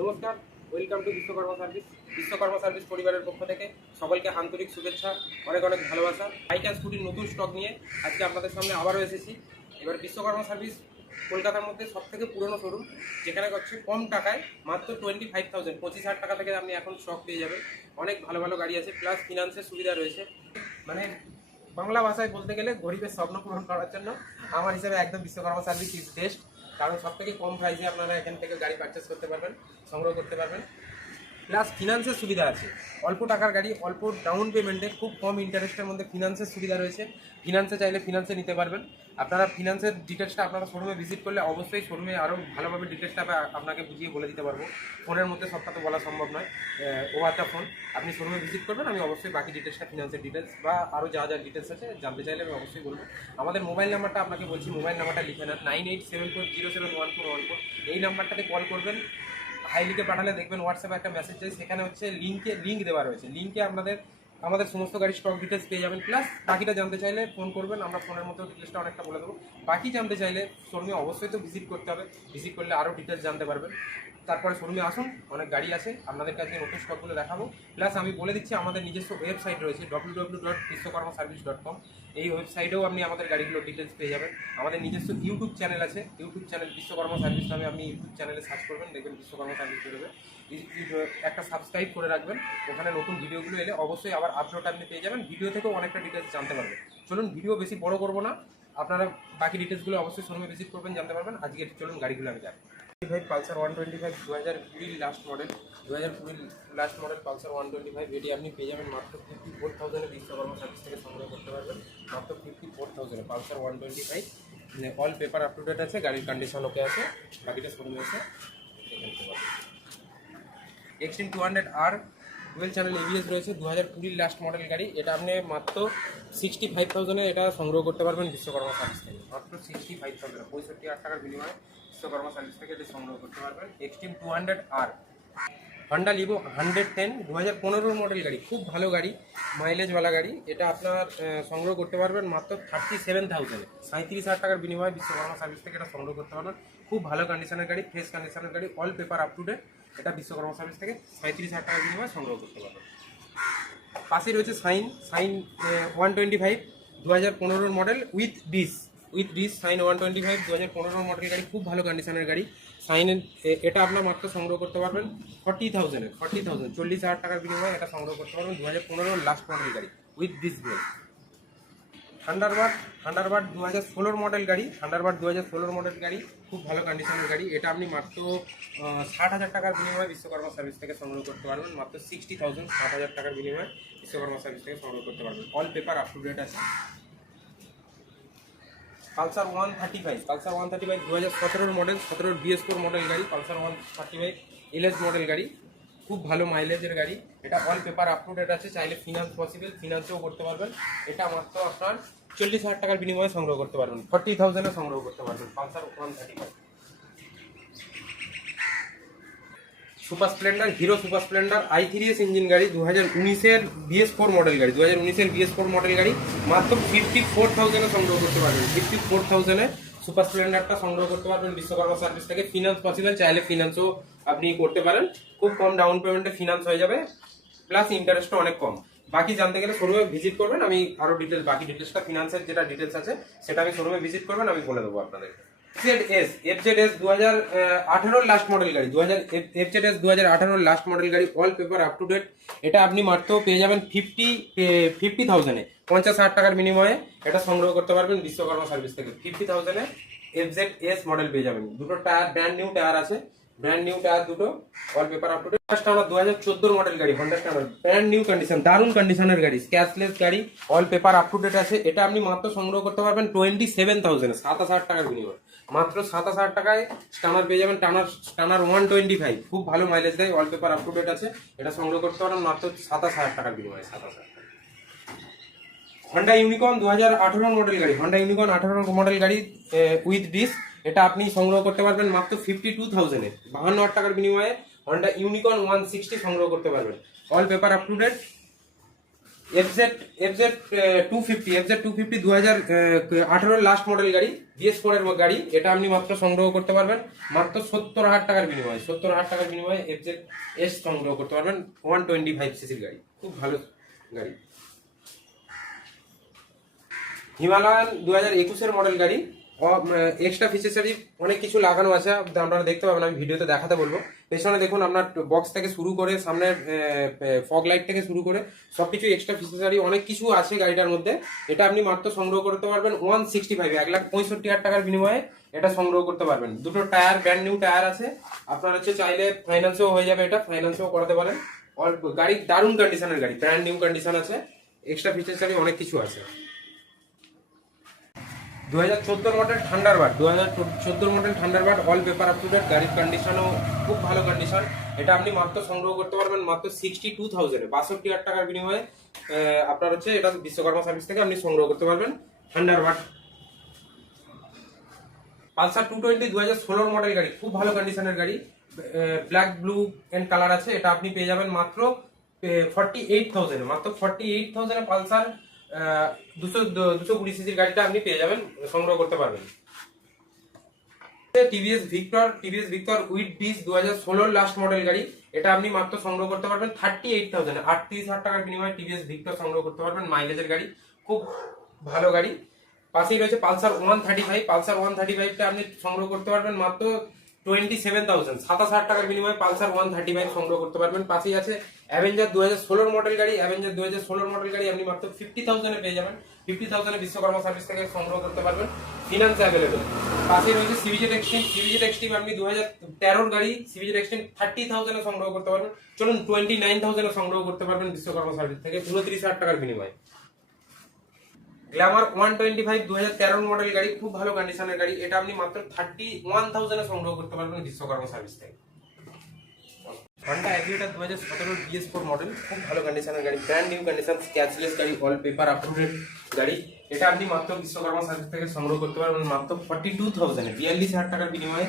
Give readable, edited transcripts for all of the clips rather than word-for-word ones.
নমস্কার, welcome to Vishwakarma service. Vishwakarma service পরিবারের পক্ষ থেকে সকলকে আন্তরিক শুভেচ্ছা, অনেক অনেক ভালোবাসা। বাইক অ্যান্ড স্কুটির নতুন স্টক নিয়ে আজকে আপনাদের সামনে আবারও এসেছি। এবার বিশ্বকর্মা সার্ভিস কলকাতার মধ্যে সবথেকে পুরনো শোরুম, যেখানে হচ্ছে কম টাকায় মাত্র 25,000 25,000 টাকা থেকে আপনি এখন স্টক পেয়ে যাবেন। অনেক ভালো ভালো গাড়ি আছে, প্লাস ফিনান্সের সুবিধা রয়েছে। মানে বাংলা ভাষায় বলতে গেলে গরিবের স্বপ্ন পূরণ করার জন্য আমার হিসেবে একদম বিশ্বকর্মা সার্ভিস ইজ বেস্ট। কারণ সব থেকে কম প্রাইসে আপনারা এখান থেকে গাড়ি পারচেস করতে পারবেন, সংগ্রহ করতে পারবেন। প্লাস ফিনান্সের সুবিধা আছে, অল্প টাকার গাড়ি অল্প ডাউন পেমেন্টে খুব কম ইন্টারেস্টের মধ্যে ফিনান্সের সুবিধা রয়েছে। ফিনান্সে চাইলে ফিনান্সে নিতে পারবেন। আপনারা ফিনান্সের ডিটেলসটা আপনারা শোরুমে ভিজিট করলে অবশ্যই শোরুমে আরও ভালোভাবে ডিটেলসটা আপনাকে বুঝিয়ে বলে দিতে পারবো। ফোনের মধ্যে সবটা তো বলা সম্ভব নয়, ওভার দ্য ফোন। আপনি শোরুমে ভিজিট করবেন, আমি অবশ্যই বাকি ডিটেলসটা ফিনান্সের ডিটেলস বা আরও যা যা ডিটেলস আছে জানতে চাইলে আমি অবশ্যই বলবো। আমাদের মোবাইল নাম্বারটা আপনাকে বলছি, মোবাইল নাম্বারটা লিখে নেন 9874071414। এই নাম্বারটাতে কল করবেন। হাই লিখে পাঠালে দেখবেন হোয়াটসঅ্যাপে একটা মেসেজ যায়, সেখানে হচ্ছে লিঙ্ক দেওয়া রয়েছে। লিঙ্কে আমাদের সমস্ত গাড়ির স্টক ডিটেলস পেয়ে যাবেন। প্লাস বাকিটা জানতে চাইলে ফোন করবেন, আমরা ফোনের মতো ডিটেলসটা অনেকটা বলে দেবো। বাকি জানতে চাইলে শোরুমে অবশ্যই তো ভিজিট করতে হবে, ভিজিট করলে আরও ডিটেলস জানতে পারবেন। তারপরে শোরুমে আসুন, অনেক গাড়ি আছে, আপনাদের কাছে নতুন স্টকগুলো দেখাবো। প্লাস আমি বলে দিচ্ছি আমাদের নিজস্ব ওয়েবসাইট রয়েছে www.biswakarmaservice.com। এই ওয়েবসাইটেও আপনি আমাদের গাড়িগুলোর ডিটেলস পেয়ে যাবেন। আমাদের নিজস্ব ইউটিউব চ্যানেল আছে, ইউটিউব চ্যানেল বিশ্বকর্মা সার্ভিস নামে আপনি ইউটিউব চ্যানেলে সার্চ করবেন, দেখবেন বিশ্বকর্মা সার্ভিস বেরোবে। একটা সাবস্ক্রাইব করে রাখবেন, ওখানে নতুন ভিডিওগুলো এলে অবশ্যই আবার আপলোড আপনি পেয়ে যাবেন। ভিডিও থেকেও অনেকটা ডিটেলস জানতে পারবেন। চলুন, ভিডিও বেশি বড় করবো না, আপনারা বাকি ডিটেলসগুলো অবশ্যই শোরুমে ভিজিট করবেন, জানতে পারবেন। আজকে চলুন গাড়িগুলো আমি যাই। Pulsar 125 2020 last model, 2020 last model Pulsar 125 এটি আপনি পেয়ে যাবেন মাত্র 54,000 বিশ্বকর্মা সার্ভিস থেকে সংগ্রহ করতে পারবেন। মাত্র 54,000 Pulsar 125, all paper up to date আছে, গাড়ির কন্ডিশন ওকে আছে, বাকিটা শোরুমে এসে দেখে নিতে পারবেন। Extreme 200R dual channel ABS রয়েছে, 2020 লাস্ট মডেল গাড়ি। এটা আপনি মাত্র 65,000 এটা সংগ্রহ করতে পারবেন বিশ্বকর্মা সার্ভিস থেকে। মাত্র 65,000, 65,000 টাকার বিনিময়ে বিশ্বকর্মা সার্ভিস থেকে এটা সংগ্রহ করতে পারবেন। Extreme 200R Honda Livo 110 2015 model গাড়ি, খুব ভালো গাড়ি, মাইলেজওয়ালা গাড়ি। এটা আপনার সংগ্রহ করতে পারবেন মাত্র 37,000, 37,000 টাকার বিনিময়ে বিশ্বকর্মা সার্ভিস থেকে এটা সংগ্রহ করতে পারবেন। খুব ভালো কন্ডিশনের গাড়ি, ফ্রেশ কন্ডিশনের গাড়ি, all paper up to date. এটা বিশ্বকর্মা সার্ভিস থেকে 37,000 টাকার বিনিময়ে সংগ্রহ করতে পারবেন। পাশে রয়েছে shine 125 2015 model with disc shine 125 2015 model গাড়ি, খুব ভালো কন্ডিশনের গাড়ি। সাইনের এটা আপনার মাত্র সংগ্রহ করতে পারবেন 40,000 40,000 টাকার বিনিময়ে এটা সংগ্রহ করতে পারবেন। 2015 লাস্ট মডেল গাড়ি with dish break. Thunderbird 2016 model গাড়ি, থান্ডারবার্ড 2016 মডেল গাড়ি, খুব ভালো কন্ডিশনের গাড়ি। এটা আপনি মাত্র 60,000 টাকার বিনিময়ে বিশ্বকর্মা সার্ভিস থেকে সংগ্রহ করতে পারবেন। মাত্র 60,000, 60,000 টাকার বিনিময়ে বিশ্বকর্মা সার্ভিস থেকে সংগ্রহ করতে পারবেন। All paper up to date আছে। পালসার 135 2017 মডেল, 17 BS4 মডেল গাড়ি, পালসার 135 LS মডেল গাড়ি, খুব ভালো মাইলেজের গাড়ি। এটা all paper up to date আছে, চাইলে ফিনান্স পসিবল, ফিনান্সেও করতে পারবেন। এটা মাত্র আপনার 40,000 টাকার বিনিময়ে সংগ্রহ করতে পারবেন, 40,000-এ সংগ্রহ করতে পারবেন Pulsar 135। Super Splendor, hero super Splendor i3s engine গাড়ি, 2019-এর BS4 মডেল গাড়ি, 2019-এর BS4 মডেল গাড়ি, মাত্র 54,000-এ সংগ্রহ করতে পারবেন। 54,000-এ সুপার স্প্লেন্ডারটা সংগ্রহ করতে পারবেন বিশ্বকর্মা সার্ভিস থেকে। ফিনান্স পসিবল, চাইলে ফিনান্সও আপনি করতে পারেন। খুব কম ডাউন পেমেন্টে ফিনান্স হয়ে যাবে, প্লাস ইন্টারেস্টও অনেক কম। বাকি জানতে গেলে শোরুমে ভিজিট করবেন, আমি আরও ডিটেলস, বাকি ডিটেলসটা ফিনান্সের যেটা ডিটেলস আছে সেটা আমি শোরুমে ভিজিট করবেন, আমি বলে দেবো আপনাদের। FZS 2018 লাস্ট মডেল গাড়ি, FZS 2018 লাস্ট মডেল গাড়ি, all paper up to date. এটা আপনি মাত্র পেয়ে যাবেন 50,000-এ, 50,000 টাকার বিনিময়ে এটা সংগ্রহ করতে পারবেন বিশ্বকর্মা সার্ভিস থেকে। 50,000-এ FZS মডেল পেয়ে যাবেন। দুটো টায়ার ব্র্যান্ড নিউ টায়ার আছে, ব্র্যান্ড নিউ টায়ার দুটো, all paper up to date. Stunner 2014 model গাড়ি, Honda Stunner, brand new condition, দারুণ কন্ডিশনের গাড়ি, স্ক্র্যাচলেস গাড়ি, all paper up to date আছে। এটা আপনি মাত্র সংগ্রহ করতে পারবেন 27,000-এ, 27,000 টাকার বিনিময়ে। মাত্র 27,000 টাকায় স্টার্নার পেয়ে যাবেন। স্টার্নার 125, খুব ভালো মাইলেজ দেয়, all paper up to date আছে। এটা সংগ্রহ করতে পারেন মাত্র 27,000 টাকার বিনিময়ে, 27,000 টাকা। হন্ডা ইউনিকর্ন 2018 মডেল গাড়ি, হন্ডা ইউনিকর্ন 18 মডেল গাড়ি উইথ ডিস। এটা আপনি সংগ্রহ করতে পারবেন মাত্র 52,000-এ, 52,000 টাকার বিনিময়ে হন্ডা ইউনিকর্ন 160 সংগ্রহ করতে পারবেন, all paper up to date. FZ 250 2018 last model গাড়ি, BS4 এর গাড়ি, এটা আপনি মাত্র সংগ্রহ করতে পারবেন মাত্র 70,000 টাকার বিনিময়ে। 70,000 টাকার বিনিময়ে FZ-S সংগ্রহ করতে পারবেন। 125 সিসির গাড়ি, খুব ভালো গাড়ি। হিমালয়ান 2021 মডেল গাড়ি, এক্সট্রা ফিচার্সারি অনেক কিছু লাগানো আছে, আপনারা দেখতে পাবেন, আমি ভিডিওতে দেখাতে বলবো। পেছনে দেখুন, আপনার বক্স থেকে শুরু করে সামনের ফগ লাইট থেকে শুরু করে সবকিছু এক্সট্রা ফিচার্সারি অনেক কিছু আছে গাড়িটার মধ্যে। এটা আপনি মাত্র সংগ্রহ করতে পারবেন 165, 1,65,000 টাকার বিনিময়ে এটা সংগ্রহ করতে পারবেন। দুটো টায়ার ব্র্যান্ড নিউ টায়ার আছে, আপনার হচ্ছে চাইলে ফাইন্যান্সও হয়ে যাবে, এটা ফাইন্যান্সও করাতে পারেন। গাড়ি দারুণ কন্ডিশনের গাড়ি, ব্র্যান্ড নিউ কন্ডিশন আছে, এক্সট্রা ফিচার্সারি অনেক কিছু আছে। 2014 model Thunderbird, 2014 model Thunderbird, all paper up to date, গাড়ির কন্ডিশনও খুব ভালো কন্ডিশন। এটা আপনি মাত্র সংগ্রহ করতে পারবেন মাত্র 62,000, 62,000 টাকার বিনিময়ে আপনার হচ্ছে এটা বিশ্বকর্মা সার্ভিস থেকে আপনি সংগ্রহ করতে পারবেন থান্ডারবার্ড। পালসার 220 2016 মডেল গাড়ি, খুব ভালো কন্ডিশনের গাড়ি, ব্ল্যাক ব্লু এন্ড কালার আছে। এটা আপনি পেয়ে যাবেন মাত্র 48,000, মাত্র 48,000 পালসার 220 সিসির গাড়িটা আপনি পেয়ে যাবেন, সংগ্রহ করতে পারবেন। TVS Victor with disc 2016 last model গাড়ি, এটা আপনি মাত্র সংগ্রহ করতে পারবেন 38,000, 38,000 টাকার বিনিময়ে টিভিএস ভিক্টর সংগ্রহ করতে পারবেন, মাইলেজের গাড়ি, খুব ভালো গাড়ি। পাশেই রয়েছে পালসার 135, পালসার 135টা আপনি সংগ্রহ করতে পারবেন মাত্র 27,000, 27,000 টাকার বিনিময়ে পালসার 135 সংগ্রহ করতে পারবেন। পাশেই আছে অ্যাভেঞ্জার 2016 মডেল গাড়ি, অ্যাভেঞ্জার 2016 মডেল গাড়ি আপনি মাত্র 50,000 এ পেয়ে যাবেন, 50,000 এ বিশ্বকর্মা সার্ভিস থেকে সংগ্রহ করতে পারবেন, ফিনান্স অ্যাভেলেবেল। পাশেই রয়েছে সিভিজেড এক্সট্রিম আপনি 2013 গাড়ি, সিভিজেড এক্সট্রিম 30,000 এ সংগ্রহ করতে পারবেন, চলুন 29,000 এ সংগ্রহ করতে পারবেন বিশ্বকর্মা সার্ভিস থেকে 29,000 টাকার বিনিময়ে। গ্ল্যামার 125 2013 মডেল গাড়ি, খুব ভালো কন্ডিশনের গাড়ি, এটা আপনি মাত্র 31,000 এ সংগ্রহ করতে পারবেন বিশ্বকর্মা সার্ভিস থেকে। হন্ডা অ্যাভিয়েটার 2017 BS4 মডেল, খুব ভালো কন্ডিশনের গাড়ি, ব্র্যান্ড নিউ কন্ডিশন, স্ক্র্যাচলেস গাড়ি, all paper up to date গাড়ি, এটা আপনি মাত্র বিশ্বকর্মা সার্ভিস থেকে সংগ্রহ করতে পারবেন মাত্র 42,000 এ, 42,000 টাকার বিনিময়ে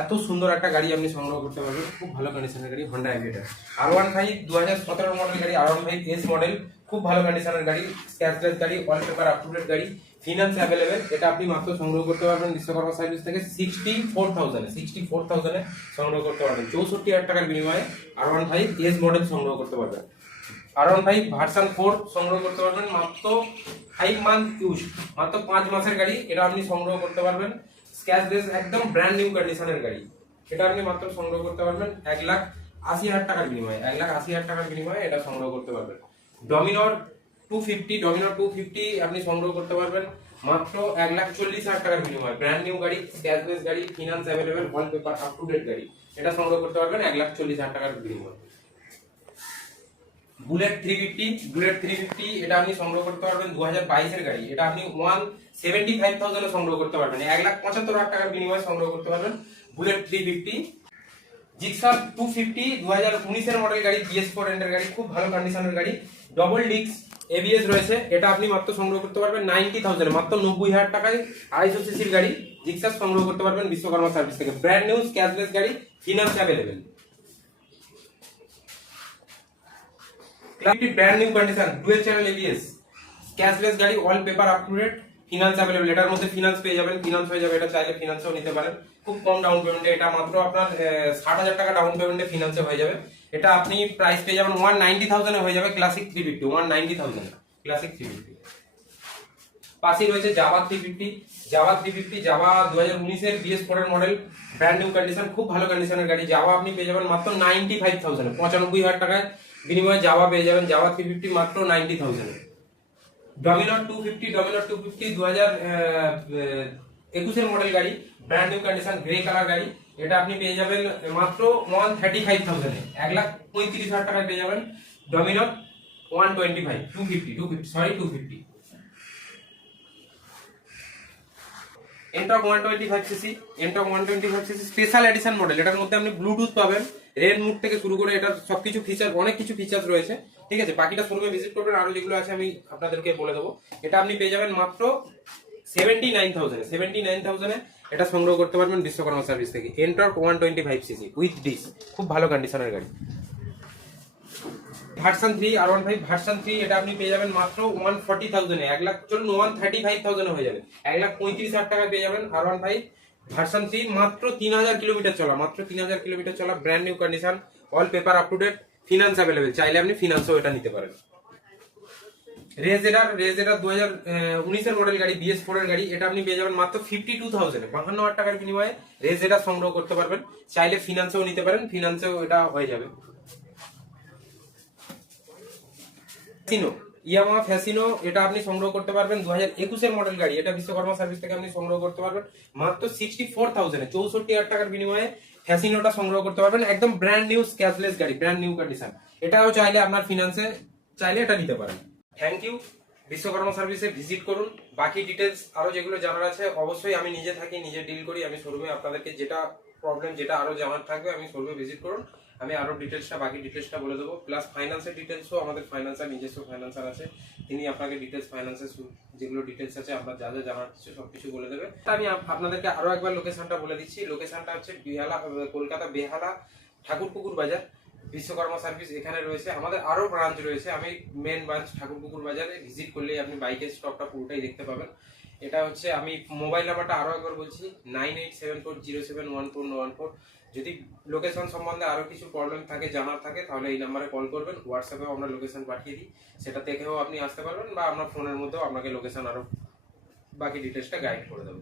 এত সুন্দর একটা গাড়ি আপনি সংগ্রহ করতে পারবেন, খুব ভালো কন্ডিশনের গাড়ি হন্ডা অ্যাভিয়েটার। R15 2017 মডেল গাড়ি, R15S মডেল, খুব ভালো কন্ডিশনের গাড়ি, স্ক্র্যাচলেস গাড়ি, all paper up to date গাড়ি, ফিনান্স অ্যাভেলেবেল, এটা আপনি মাত্র সংগ্রহ করতে পারবেন বিশ্বকর্মা সার্ভিস থেকে 64,000 এ সংগ্রহ করতে পারবেন, 64,000 টাকার বিনিময়ে R15S মডেল সংগ্রহ করতে পারবেন। R15 ভার্সন 4 সংগ্রহ করতে পারবেন মাত্র 5 মান্থ ইউজ, মাত্র 5 মাসের গাড়ি, এটা আপনি সংগ্রহ করতে পারবেন, স্ক্র্যাচলেস, একদম ব্র্যান্ড নিউ কন্ডিশনের গাড়ি, এটা আপনি মাত্র সংগ্রহ করতে পারবেন 1,80,000 টাকার বিনিময়ে, 1,80,000 টাকার বিনিময়ে এটা সংগ্রহ করতে পারবেন। ডমিনর 250 আপনি সংগ্রহ করতে পারবেন মাত্র 1,40,000 টাকার বিনিময়ে, ব্র্যান্ড নিউ গাড়ি, স্ক্র্যাচলেস গাড়ি, finance available, all paper up to date গাড়ি, এটা সংগ্রহ করতে পারবেন 1,40,000 টাকার বিনিময়ে। বুলেট 350 এটা আপনি সংগ্রহ করতে পারবেন 2022 এর গাড়ি, এটা আপনি 175,000 এ সংগ্রহ করতে পারবেন, 1,75,000 টাকার বিনিময়ে সংগ্রহ করতে পারবেন বুলেট 350। জিক্সার 250 2019 এর মডেল গাড়ি, BS4 এর গাড়ি, খুব ভালো কন্ডিশনের গাড়ি, ডবল ডিস্ক ABS রয়েছে, এটা আপনি মাত্র সংগ্রহ করতে পারবেন 90,000, মাত্র 90,000 টাকায় 250 সিসির গাড়ি জিক্সার সংগ্রহ করতে পারবেন বিশ্বকর্মা সার্ভিস থেকে, ব্র্যান্ড নিউ স্ক্র্যাচলেস গাড়ি, finance available. Classic brand new condition, dual channel ABS, scratchless গাড়ি, all paper up to date, finance available, এটার মধ্যে ফিনান্স পেয়ে যাবেন, ফিনান্স হয়ে যাবে, এটা চাইলে ফিনান্সও নিতে পারেন, খুব কম ডাউন পেমেন্টে, এটা মাত্র আপনার 60,000 টাকা ডাউন পেমেন্টে ফিনান্সে হয়ে যাবে, এটা আপনি প্রাইস পেয়ে যাবেন 190,000 এ হয়ে যাবে, ক্লাসিক 350 190,000 ক্লাসিক 350। পাশেই রয়েছে জাভা 350, জাভা 2019 এর BS4 এর মডেল, ব্র্যান্ড নিউ কন্ডিশন, খুব ভালো কন্ডিশনের গাড়ি, জাভা আপনি পেয়ে যাবেন মাত্র 95,000, 95,000 টাকায় বিনিময়ে জাভা পেয়ে যাবেন, জাভা 350 মাত্র 90,000 এ। ডমিনর 250 2021 এর মডেল গাড়ি, brand new condition, grey colour গাড়ি, এটা আপনি পেয়ে যাবেন মাত্র 135,000 এ, 1,35,000 টাকায় পেয়ে যাবেন ডমিনর 250 Ntorq 125cc special edition model, এটার মধ্যে আপনি ব্লুটুথ পাবেন, রেন মুড থেকে শুরু করে এটার সবকিছু ফিচার, অনেক কিছু ফিচার্স রয়েছে, ঠিক আছে, বাকিটা শোরুমে ভিজিট করবেন, আরো যেগুলো আছে আমি আপনাদেরকে বলে দেবো। এটা আপনি পেয়ে যাবেন মাত্র 79,000 এ এটা সংগ্রহ করতে পারবেন বিশ্বকর্মা সার্ভিস থেকে, এন্টক 125cc উইথ ডিস, খুব ভালো কন্ডিশনের গাড়ি। ভার্সন 3 R15 ভার্সন 3 এটা আপনি পেয়ে যাবেন মাত্র 140,000 এ, 1 লাখ চলুন 135,000 হয়ে যাবে, 1,35,000 টাকা পেয়ে যাবেন R15 ভার্সন 3, মাত্র 3,000 কিলোমিটার চলা, মাত্র 3,000 কিলোমিটার চলা, brand new condition, all paper up to date, finance available, চাইলে আপনি ফিনান্সও এটা নিতে পারেন। রেজেডার 2019 এর মডেল গাড়ি, BS4 এর গাড়ি, এটা আপনি পেয়ে যাবেন মাত্র 52,000 এ, 52,000 টাকার বিনিময়ে রেজেডার সংগ্রহ করতে পারবেন, চাইলে ফিনান্সও নিতে পারেন, ফিনান্সেও এটা হয়ে যাবে। ফ্যাসিনো, ইয়ামাহা ফ্যাসিনো, এটা আপনি সংগ্রহ করতে পারবেন 2021 এর মডেল গাড়ি, এটা বিশ্বকর্মা সার্ভিস থেকে আপনি সংগ্রহ করতে পারবেন মাত্র 64,000 এ, 64,000 টাকার বিনিময়ে ফ্যাসিনোটা সংগ্রহ করতে পারবেন, একদম ব্র্যান্ড নিউ স্ক্র্যাচলেস গাড়ি, ব্র্যান্ড নিউ কন্ডিশন, এটাও চাইলে আপনার ফিনান্সে চাইলে এটা নিতে পারেন। থ্যাংক ইউ, বিশ্বকর্মা সার্ভিসে ভিজিট করুন। বাকি ডিটেলস আরো যেগুলো জানার আছে অবশ্যই আমি নিজে থাকি, নিজে ডিল করি, আমি শোরুমে আপনাদেরকে যেটা প্রবলেম, যেটা আরো জানার থাকবে আমি শোরুমে ভিজিট করুন, আমি আরো ডিটেলসটা, বাকি ডিটেলসটা বলে দেবো। প্লাস ফাইন্যান্সের ডিটেলসও, আমাদের ফাইন্যান্সার, নিজস্ব ফাইন্যান্সার আছে, তিনি আপনাকে ডিটেলস, ফাইন্যান্সের যেগুলো ডিটেলস আছে আপনার যা যা জানার আছে সবকিছু বলে দেবে। আমি আপনাদেরকে আরো একবার লোকেশনটা বলে দিচ্ছি। লোকেশনটা হচ্ছে বেহালা, কলকাতা বেহালা ঠাকুরপুকুর বাজার, বিশ্বকর্মা সার্ভিস এখানে রয়েছে। আমাদের আরো ব্রাঞ্চ রয়েছে, আমি মেন ব্রাঞ্চ ঠাকুরপুকুর বাজারে ভিজিট করলেই আপনি বাইকের স্টকটা পুরোটাই দেখতে পাবেন। এটা হচ্ছে, আমি মোবাইল নাম্বারটা আরো একবার বলছি, 9874071414। যদি লোকেশন সম্বন্ধে আরো কিছু প্রবলেম থাকে, জানার থাকে, তাহলে এই নাম্বারে কল করবেন, হোয়াটসঅ্যাপেও আমরা লোকেশন পাঠিয়ে দিই, সেটা দেখেও আপনি আসতে পারবেন, বা আমরা ফোনের মধ্যেও আপনাকে লোকেশন আরো বাকি ডিটেলসটা গাইড করে দেবো।